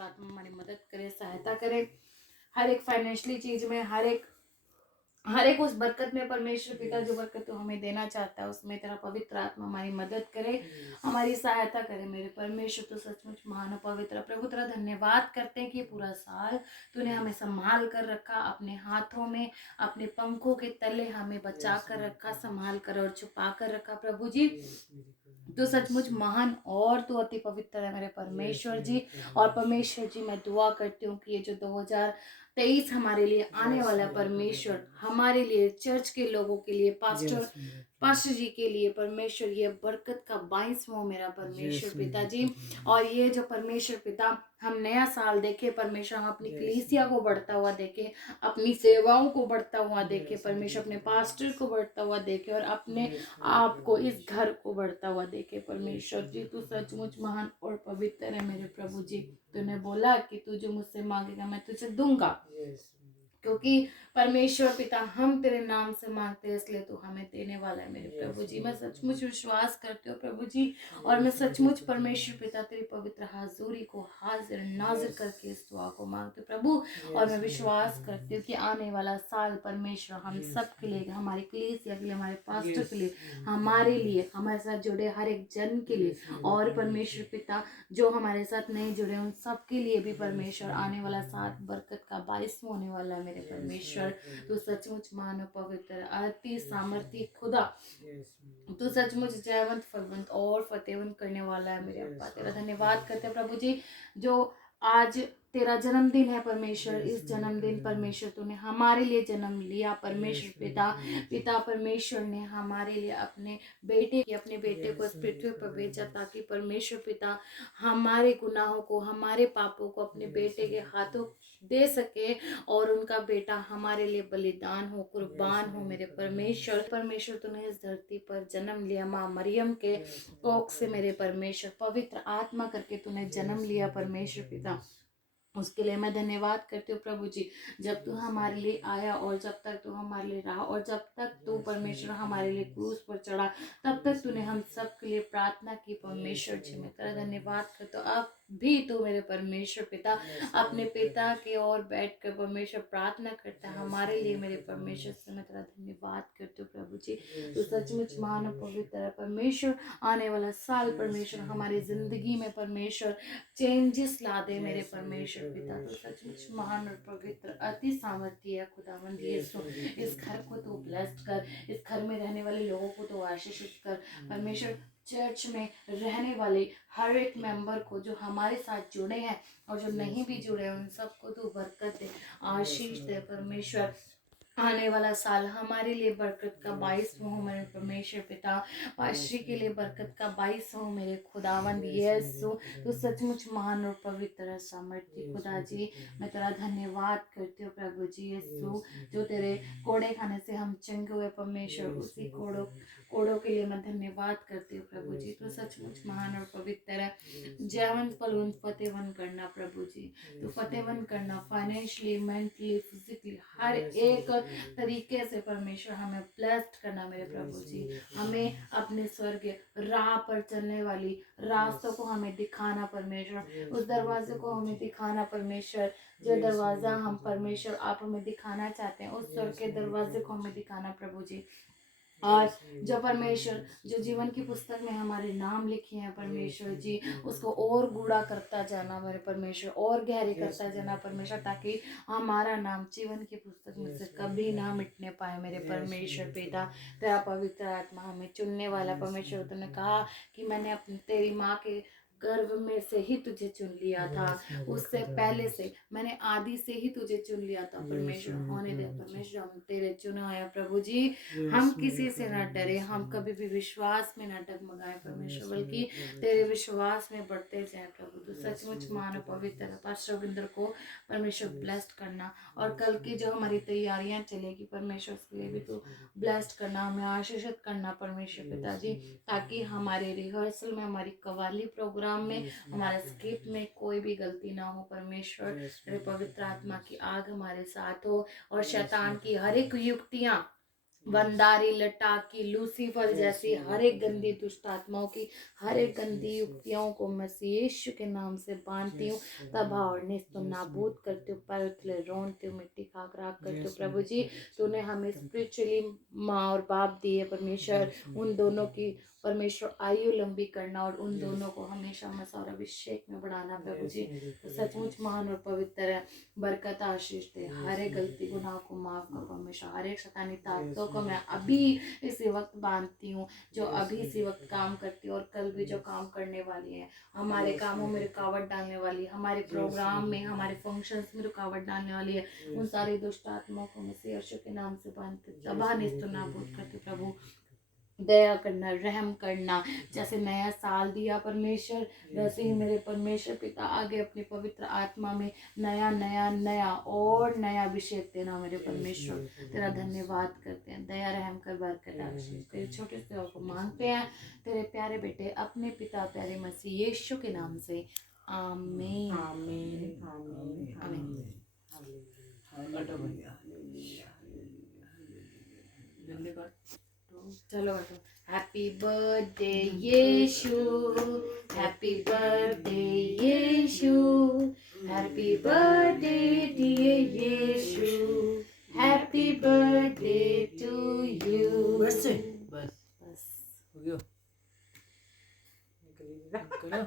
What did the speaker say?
पवित्र आत्मा हमारी मदद करे, सहायता करे हर एक फाइनेंशियली चीज में, हर एक उस बरकत में परमेश्वर पिता जो बरकत तो हमें देना चाहता है उसमें तेरा पवित्र आत्मा हमारी मदद करे, हमारी सहायता करे मेरे परमेश्वर। तो सचमुच महान पवित्र प्रभु तेरा धन्यवाद करते हैं कि पूरा साल तूने हमें संभाल कर रखा, अपने हाथों में अपने पंखों के तले हमें बचा कर रखा, संभाल कर और छुपा कर रखा प्रभु जी। तो सचमुच महान और तो अति पवित्र है मेरे परमेश्वर जी। और परमेश्वर जी मैं दुआ करती हूँ कि ये जो 2023 हमारे लिए आने वाला परमेश्वर, हमारे लिए चर्च के लोगों के लिए, पास्टर जी के लिए परमेश्वर ये बरकत का 22वां मेरा परमेश्वर पिताजी। और ये जो परमेश्वर पिता हम नया साल देखे परमेश्वर, हम अपनी कलीसिया को बढ़ता हुआ देखे, अपनी सेवाओं को बढ़ता हुआ देखे परमेश्वर, अपने पास्टर को बढ़ता हुआ देखे और अपने आप को, इस घर को बढ़ता हुआ देखे परमेश्वर जी। तू सचमुच महान और पवित्र है मेरे प्रभु जी। तूने बोला कि तू जो मुझसे मांगेगा मैं तुझे दूंगा, क्योंकि परमेश्वर पिता हम तेरे नाम से मांगते हैं इसलिए तू हमें देने वाला है मेरे प्रभु जी। मैं सचमुच विश्वास करती हूँ प्रभु जी, और मैं सचमुच परमेश्वर पिता तेरी पवित्र हाजुरी को हाजिर नाजिर करके इस दुआ को मांगती हूँ प्रभु। और मैं विश्वास करती हूँ कि आने वाला साल परमेश्वर हम सब के लिए, हमारी कलीसिया के लिए, हमारे पास्टर के लिए, हमारे लिए, हमारे साथ जुड़े हर एक जन के लिए, और परमेश्वर पिता जो हमारे साथ नहीं जुड़े उन सब के लिए भी परमेश्वर आने वाला साल बरकत का 22वां होने वाला है मेरे परमेश्वर। तो सचमुच मानो पवित्र अति सामर्थ्य खुदा, तो सचमुच जयवंत फलवंत और फतेहवंत करने वाला है मेरे अब्बा। तेरा धन्यवाद करते हैं प्रभु जी, जो आज तेरा जन्मदिन है परमेश्वर। इस जन्मदिन परमेश्वर तूने हमारे लिए जन्म लिया परमेश्वर पिता परमेश्वर ने हमारे लिए अपने बेटे को इस पृथ्वी पर भेजा, ताकि परमेश्वर पिता हमारे गुनाहों को, हमारे पापों को अपने बेटे के हाथों दे सके, और उनका बेटा हमारे लिए बलिदान हो, कुर्बान हो मेरे परमेश्वर तूने इस धरती पर जन्म लिया, माँ मरियम के कोख से मेरे परमेश्वर, पवित्र आत्मा करके तूने जन्म लिया परमेश्वर पिता। उसके लिए मैं धन्यवाद करती हूँ प्रभु जी। जब तू हमारे लिए आया और जब तक तू हमारे लिए रहा और जब तक तू परमेश्वर हमारे लिए क्रूस पर चढ़ा, तब तक तूने हम सब के लिए प्रार्थना की परमेश्वर जी। मैं तेरा धन्यवाद करता हूँ। अब भी तू मेरे परमेश्वर पिता अपने पिता के और बैठ कर परमेश्वर प्रार्थना करता है हमारे लिए मेरे परमेश्वर से। मैं तेरा धन्यवाद करती हूँ प्रभु जी। तो सचमुच महान और पवित्र परमेश्वर, आने वाला साल परमेश्वर हमारी जिंदगी में परमेश्वर चेंजेस ला दे मेरे परमेश्वर पिता। तो सचमुच महान और पवित्र अति सामर्थ्य है खुदावंद यीशु। इस घर को तो ब्लेस्ड कर, इस घर में रहने वाले लोगों को तो आशीषित कर परमेश्वर। चर्च में रहने वाले हर एक मेंबर को जो हमारे साथ जुड़े हैं और जो नहीं भी जुड़े हैं उन सबको तो बरकत दे, आशीष दे परमेश्वर। आने वाला साल हमारे लिए बरकत का 22वां हो मेरे परमेश्वर पिता, पास्टरी के लिए बरकत का 22वां हो मेरे खुदावंद यीशु। तो सचमुच महान और पवित्र सामर्थ्य खुदा जी, मैं तेरा धन्यवाद करती हूँ प्रभु जी यीशु। जो तेरे कोड़े खाने से हम चंगे हुए परमेश्वर, उसी कोड़ों के लिए मैं धन्यवाद करती हूँ प्रभु जी। तो सचमुच महान और पवित्र है, जयवंत फलवंत फतेहवंत करना प्रभु जी। तो फतेहवंत करना फाइनेंशियली, मेंटली, फिजिकली, हर एक तरीके से परमेश्वर हमें ब्लेस्ड करना मेरे प्रभु जी। हमें अपने स्वर्ग राह पर चलने वाली रास्तों को हमें दिखाना परमेश्वर, उस दरवाजे को हमें दिखाना परमेश्वर। जो दरवाजा हम परमेश्वर आप हमें दिखाना चाहते हैं उस स्वर्ग के दरवाजे को हमें दिखाना प्रभु जी। और जो परमेश्वर जो जीवन की पुस्तक में हमारे नाम लिखे हैं परमेश्वर जी, उसको और गूढ़ा करता जाना मेरे परमेश्वर, और गहरे करता जाना परमेश्वर, ताकि हमारा नाम जीवन की पुस्तक में से कभी ना मिटने पाए मेरे परमेश्वर पिता। तेरा पवित्र आत्मा हमें चुनने वाला परमेश्वर। तूने कहा कि मैंने अपनी तेरी माँ के गर्भ में से ही तुझे चुन लिया था, उससे पहले से मैंने आदि से ही तुझे चुन लिया था परमेश्वर। होने दे परमेश्वर, हम तेरे चुने हुए प्रभु जी। हम किसी से ना डरे, हम कभी भी विश्वास में ना डगमगाए परमेश्वर, बल्कि तेरे विश्वास में बढ़ते जाए प्रभु। तो सचमुच मानो पवित्र पास्टर रविंद्र को परमेश्वर ब्लेस्ड करना, और कल की जो हमारी तैयारियां चलेगी परमेश्वर उसके लिए भी तो ब्लेस्ड करना, हमें आशीषित करना परमेश्वर पिताजी, ताकि हमारे रिहर्सल में, हमारी कवाली प्रोग्राम में, हमारे स्क्रिप्ट में कोई भी गलती ना हो परमेश्वर। तेरे पवित्र आत्मा की आग हमारे साथ हो, और शैतान की हर एक युक्तियां वंदारी लटाकी लूसीफर जैसी हर एक गंदी दुष्ट आत्माओं की हर एक गंदी युक्तियों को मसीह यीशु के नाम से बांधती हूँ, तबाह और निस्त नाबूद करती हूँ, पवित्र रोनती हूँ, मिट्टी खाक राख करती हूँ। प्रभु जी, तूने हमें स्पिरिचुअली माँ और बाप दिए परमेश्वर, उन दोनों की परमेश्वर आयु लंबी करना और उन दोनों को हमेशा मसा और अभिषेक में बढ़ाना। प्रभु जी, तो सचमुच महान और पवित्र है, बरकत आशीष दे, हर एक गलती गुनाह को माफ कर हमेशा, हर एक शैतानी ताकतों को मैं अभी इसी वक्त बांधती हूँ, जो अभी इसी वक्त काम करती है और कल भी जो काम करने वाली है, हमारे कामों में रुकावट डालने वाली है, हमारे प्रोग्राम में, हमारे फंक्शंस में रुकावट डालने वाली है, उन सारी दुष्ट आत्माओं को मसीह यीशु के नाम से बांधते तबाह निस्त नाबूद करते। प्रभु दया करना, रहम करना, जैसे नया साल दिया परमेश्वर, वैसे ही मेरे परमेश्वर पिता आगे अपनी पवित्र आत्मा में नया नया नया और नया अभिषेक देना मेरे परमेश्वर। तेरा धन्यवाद करते हैं, दया रहम कर बरकत आशीष तेरे छोटे से को मांगते हैं तेरे प्यारे बेटे अपने पिता प्यारे मसीह यीशु के नाम से, आमीन आमीन आमीन आमीन। चलो हैप्पी बर्थडे यीशु, हैप्पी बर्थडे यीशु, हैप्पी बर्थडे डियर यीशु, हैप्पी बर्थडे टू यू। बस बस हो गया।